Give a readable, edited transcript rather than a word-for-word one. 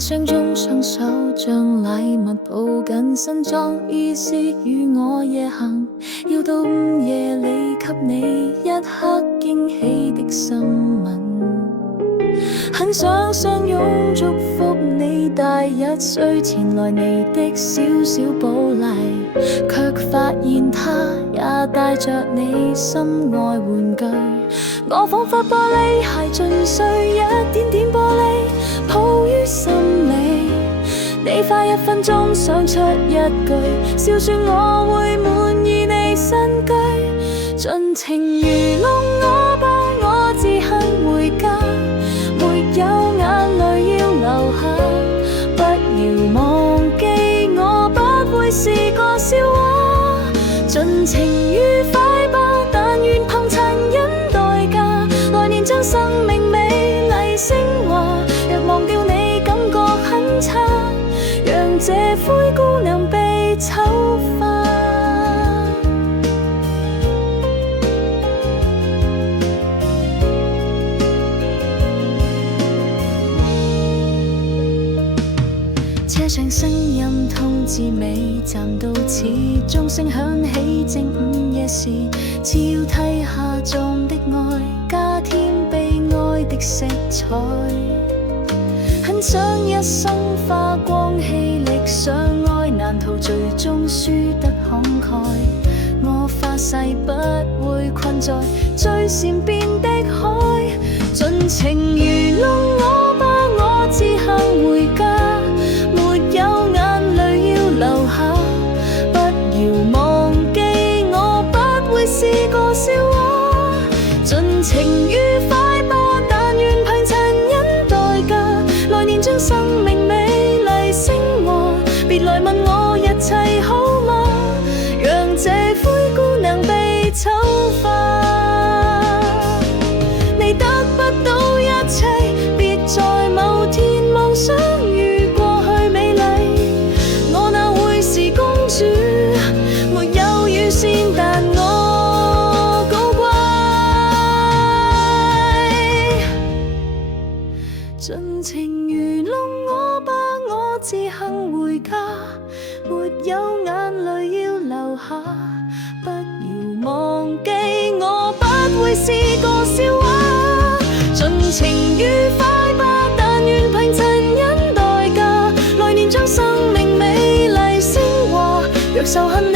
車廂中雙手像禮物抱緊身裝，意思與我夜行，要到午夜裏給你一刻驚喜的新聞。很想相擁祝福你大1歲前來你的小小寶禮，卻發現他也帶着你心愛玩具。我彷彿玻璃鞋盡碎，一點點玻璃抱於心裏。你花1分鐘想出一句，笑說我會滿意你新居，盡情愚弄我吧，我自行回家，沒有眼淚要流下，不要忘記我不會是個笑話，盡情愉快吧，但願憑殘忍代價，來年將生命美麗升華。若忘掉你感覺很差，讓這灰姑娘被醜化。車上聲音通知尾站到此，鐘聲響起正午夜時，次要梯下撞的愛，加添悲哀的色彩。很想一生花光氣力相愛，難逃最終輸得慷慨。我發誓不會困在最善變的海，盡情愚弄我吧，我自行回家，沒有眼淚要流下，不要忘記我不會是個笑話，盡情愉快吧，但願憑殘忍代價，來年將生命美麗升華。別來問我一切好嗎，讓這灰姑娘被醜化。你得不到一切，別在某天妄想與過去美麗，我哪會是公主，沒有預先但我高貴，盡情愚弄我吧，我自行回家，沒有眼淚要流下，不要忘記我不會是個笑話，盡情愉快吧，但願憑殘忍代價，來年將生命美麗升華。若仇恨